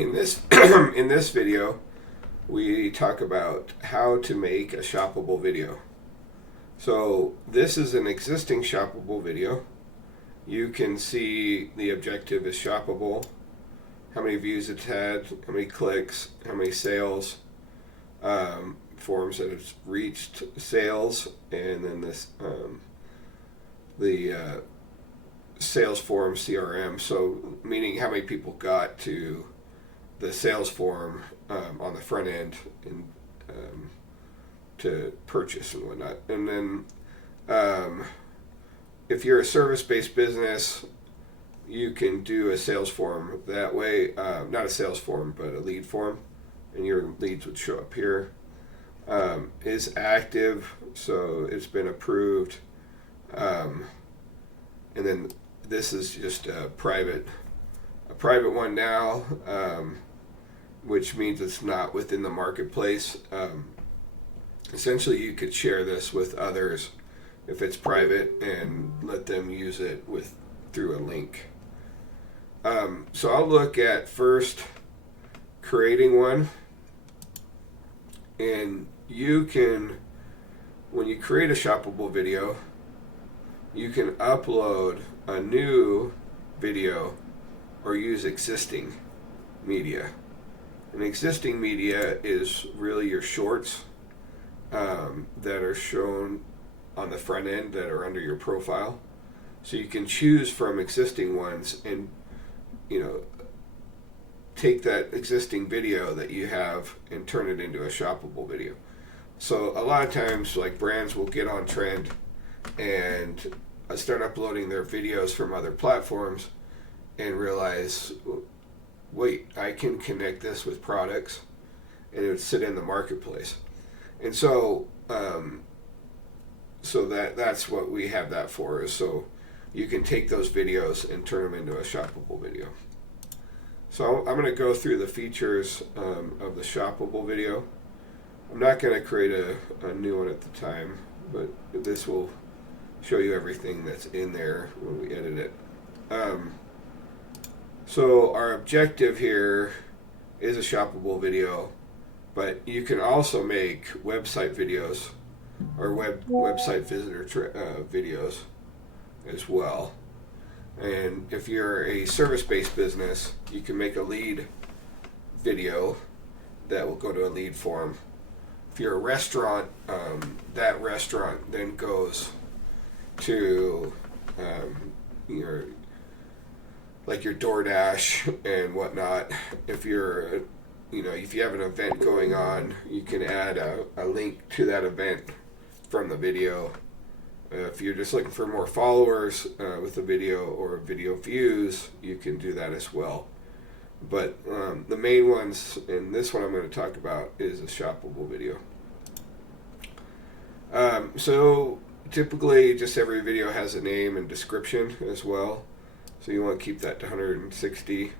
In this in this video, we talk about how to make a shoppable video. So this is an existing shoppable video. You can see the objective is shoppable, how many views it's had, how many clicks, how many sales, forms that it's reached sales, and then this the sales form CRM. So meaning how many people got to the sales form on the front end and to purchase and whatnot. And then if you're a service-based business, you can do a sales form that way. Not a sales form, but a lead form, and your leads would show up here. Is active, so it's been approved. And then this is just a private one now, which means it's not within the marketplace. Essentially, you could share this with others if it's private and let them use it through a link. So I'll look at first creating one, and you can, when you create a shoppable video, you can upload a new video or use existing media. And existing media is really your shorts that are shown on the front end that are under your profile. So you can choose from existing ones and, take that existing video that you have and turn it into a shoppable video. So a lot of times, like, brands will get on trend and start uploading their videos from other platforms and realize, wait, I can connect this with products, and it would sit in the marketplace. And so that's what we have that for, is so you can take those videos and turn them into a shoppable video. So I'm going to go through the features of the shoppable video. I'm not going to create a new one at the time, but this will show you everything that's in there when we edit it. So our objective here is a shoppable video, but you can also make website videos or website visitor videos as well. And if you're a service-based business, you can make a lead video that will go to a lead form. If you're a restaurant, that restaurant then goes to your DoorDash and whatnot. If you're, if you have an event going on, you can add a link to that event from the video. If you're just looking for more followers with a video or video views, you can do that as well. But the main ones, and this one I'm going to talk about, is a shoppable video. So typically, just every video has a name and description as well. So you want to keep that to 160.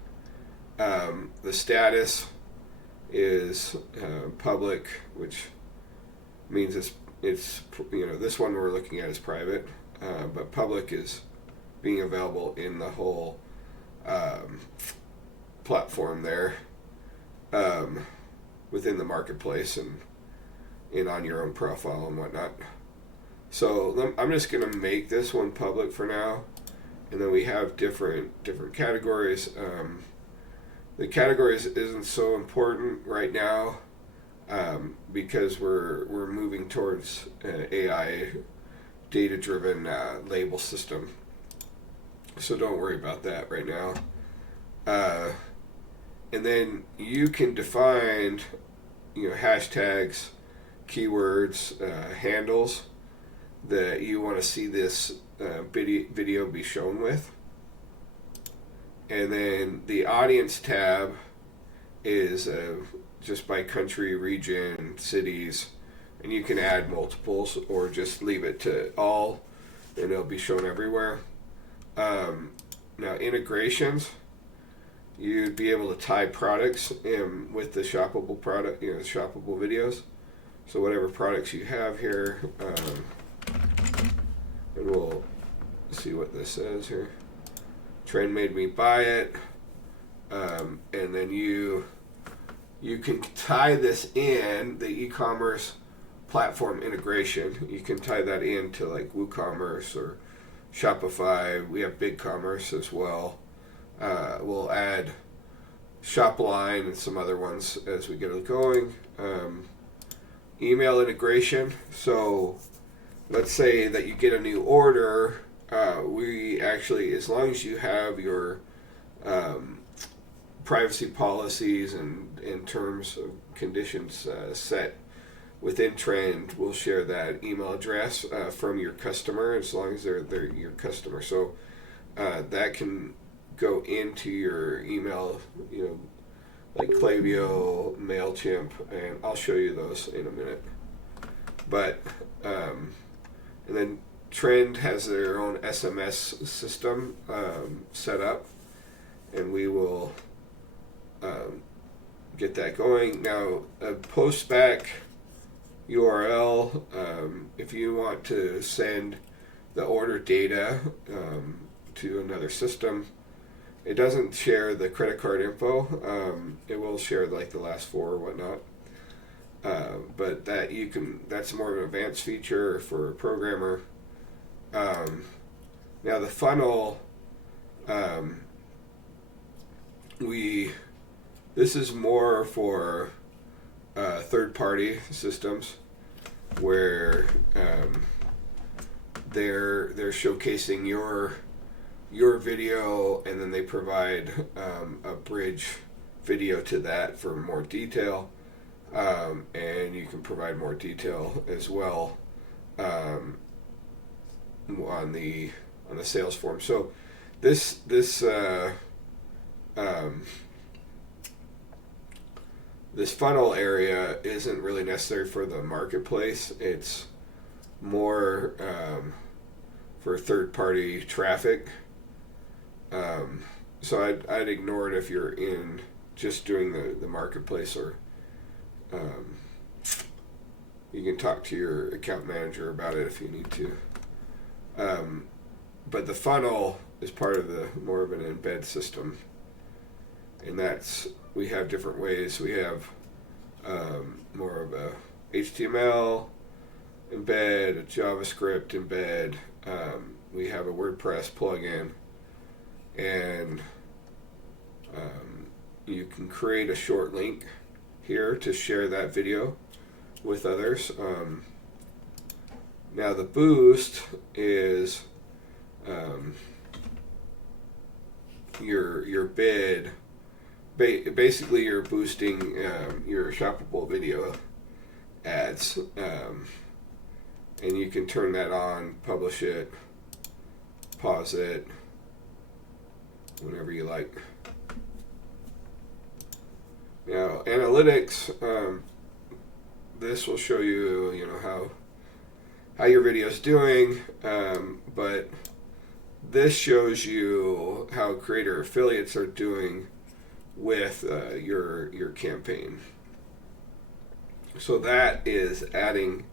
The status is public, which means it's this one we're looking at is private, but public is being available in the whole platform there, within the marketplace and on your own profile and whatnot. So I'm just going to make this one public for now, and then we have different categories. The categories isn't so important right now because we're moving towards an AI data-driven label system. So don't worry about that right now. And then you can define, hashtags, keywords, handles that you want to see this video be shown with. And then the audience tab is just by country, region, cities, and you can add multiples or just leave it to all, and it'll be shown everywhere. Now integrations, you'd be able to tie products in with the shoppable product, shoppable videos. So whatever products you have here, and we'll see what this says here. Trend made me buy it. and then you can tie this in the e-commerce platform integration. You can tie that into like WooCommerce or Shopify. We have BigCommerce as well. We'll add Shopline and some other ones as we get it going. Email integration. So let's say that you get a new order. We actually, as long as you have your privacy policies and terms of conditions set within Trend, we'll share that email address from your customer as long as they're your customer. So that can go into your email, like Klaviyo, MailChimp, and I'll show you those in a minute. But and then Trend has their own SMS system set up, and we will get that going. Now, a postback URL, if you want to send the order data to another system, it doesn't share the credit card info. It will share like the last four or whatnot. But that's more of an advanced feature for a programmer. Now the funnel, this is more for third-party systems where they're showcasing your video, and then they provide a bridge video to that for more detail, and you can provide more detail as well on the sales form. So this funnel area isn't really necessary for the marketplace. It's more for third-party traffic. So I'd ignore it if you're in just doing the marketplace, or you can talk to your account manager about it if you need to. But the funnel is part of more of an embed system, and we have different ways. We have more of a HTML embed, a JavaScript embed. We have a WordPress plugin, and you can create a short link here to share that video with others. Now the boost is your bid. Basically, you're boosting your shoppable video ads, and you can turn that on, publish it, pause it, whenever you like. Now, analytics. This will show you, how your video is doing, but this shows you how creator affiliates are doing with your campaign. So that is adding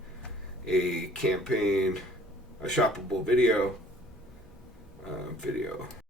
a campaign, a shoppable video.